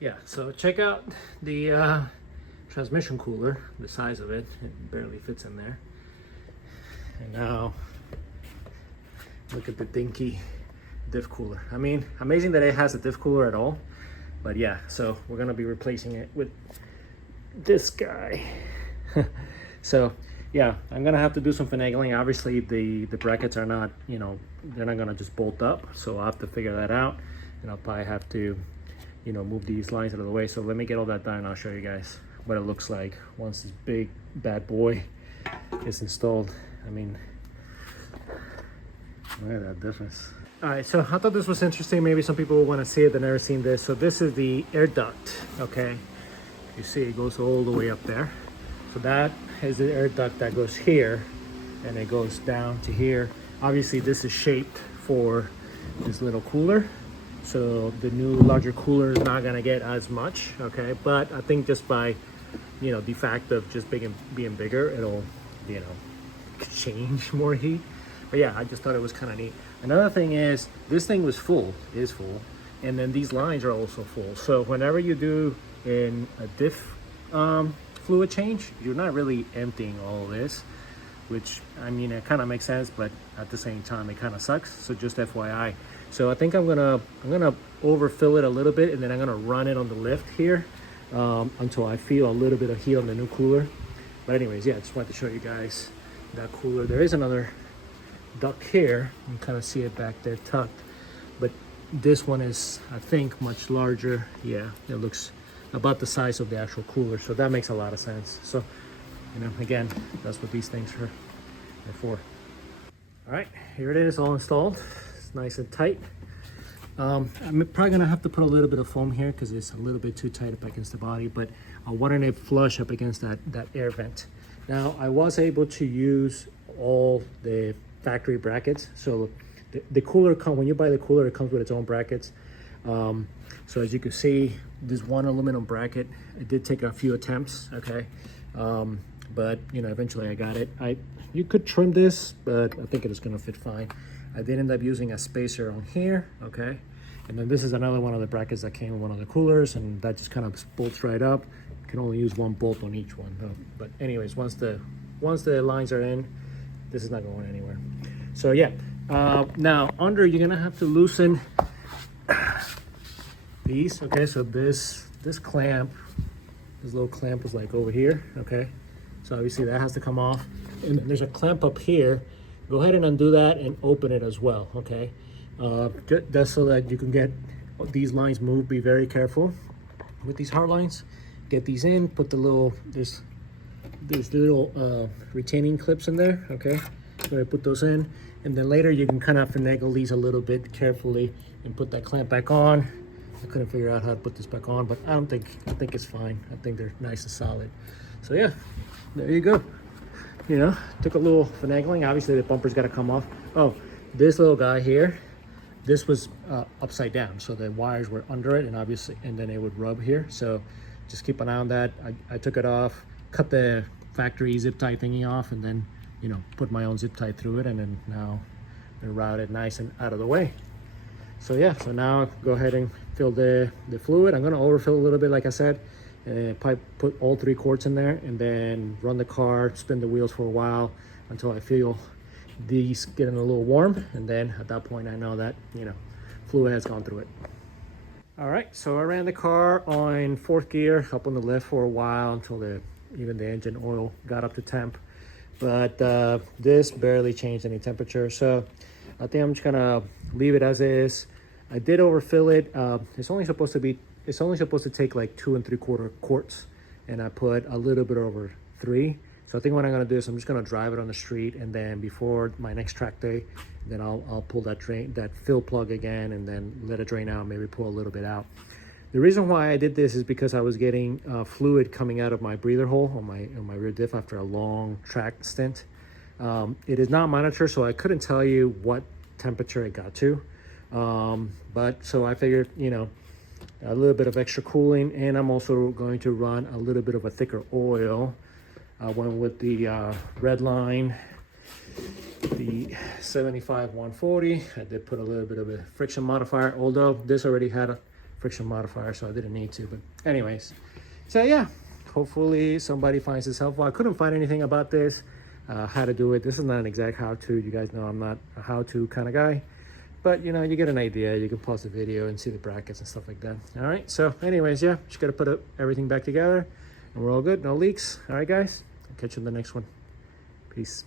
Yeah, so check out the transmission cooler, the size of it. It barely fits in there. And now look at the dinky diff cooler. I mean, amazing that it has a diff cooler at all. But yeah, so we're gonna be replacing it with this guy. So yeah, I'm gonna have to do some finagling. Obviously the brackets are not, you know, they're not gonna just bolt up. So I'll have to figure that out. And I'll probably have to, you know, move these lines out of the way. So let me get all that done and I'll show you guys what it looks like once this big bad boy is installed. I mean, look at that difference. All right, so I thought this was interesting. Maybe some people will want to see it, they've never seen this. So this is the air duct, okay? You see it goes all the way up there. So that is the air duct that goes here and it goes down to here. Obviously this is shaped for this little cooler. So the new larger cooler is not gonna get as much, okay? But I think just by, you know, the fact of just being bigger, it'll, you know, change more heat. But yeah, I just thought it was kind of neat. Another thing is this thing is full, and then these lines are also full. So whenever you do in a diff fluid change, you're not really emptying all of this, which, I mean, it kind of makes sense, but at the same time, it kind of sucks. So just FYI. So I think I'm gonna overfill it a little bit, and then I'm gonna run it on the lift here until I feel a little bit of heat on the new cooler. But anyways, yeah, I just wanted to show you guys that cooler. There is another duct here. You can kind of see it back there tucked, but this one is, I think, much larger. Yeah, it looks about the size of the actual cooler, so that makes a lot of sense. So, you know, again, that's what these things are for. All right, here it is, all installed. It's nice and tight. I'm probably gonna have to put a little bit of foam here because it's a little bit too tight up against the body, but I wanted it flush up against that air vent. Now, I was able to use all the factory brackets. So the cooler when you buy the cooler, it comes with its own brackets. So as you can see, this one aluminum bracket, it did take a few attempts, okay? But you know, eventually I got it. You could trim this, but I think it is gonna fit fine. I did end up using a spacer on here, okay? And then this is another one of the brackets that came with one of the coolers, and that just kind of bolts right up. You can only use one bolt on each one though. But anyways, once the lines are in, this is not going anywhere. So yeah, now under, you're gonna have to loosen these, okay? So this clamp, this little clamp is like over here, okay? So obviously that has to come off. And then there's a clamp up here. Go ahead and undo that and open it as well, okay? That's so that you can get these lines moved. Be very careful with these hard lines. Get these in, put the little, there's little retaining clips in there, okay? Go ahead, put those in, and then later you can kind of finagle these a little bit carefully and put that clamp back on. I couldn't figure out how to put this back on, but I think it's fine. I think they're nice and solid. So yeah, there you go. You know, took a little finagling. Obviously the bumper's got to come off. Oh, this little guy here, this was upside down, so the wires were under it, and obviously, and then it would rub here. So just keep an eye on that. I took it off, cut the factory zip tie thingy off, and then, you know, put my own zip tie through it, and then now they're routed nice and out of the way. So yeah, so now go ahead and fill the fluid. I'm gonna overfill a little bit, like I said. Put all 3 quarts in there, and then run the car, spin the wheels for a while until I feel these getting a little warm, and then at that point I know that, you know, fluid has gone through it. All right, so I ran the car on 4th gear up on the lift for a while until even the engine oil got up to temp, but this barely changed any temperature, so I think I'm just gonna leave it as is. I did overfill it. It's only supposed to take like 2 3/4 quarts, and I put a little bit over 3. So I think what I'm gonna do is I'm just gonna drive it on the street, and then before my next track day, then I'll pull that fill plug again, and then let it drain out, maybe pull a little bit out. The reason why I did this is because I was getting fluid coming out of my breather hole on my rear diff after a long track stint. It is not monitored, so I couldn't tell you what temperature it got to. But so I figured, you know, a little bit of extra cooling, and I'm also going to run a little bit of a thicker oil. I went with the red line, the 75 140. I did put a little bit of a friction modifier, although this already had friction modifier, so I didn't need to. But anyways, so yeah, hopefully somebody finds this helpful. I couldn't find anything about this, how to do it. This is not an exact how-to. You guys know I'm not a how-to kind of guy, but you know, you get an idea. You can pause the video and see the brackets and stuff like that. All right, so anyways, yeah, just gotta put everything back together and we're all good, no leaks. All right, guys, I'll catch you in the next one. Peace.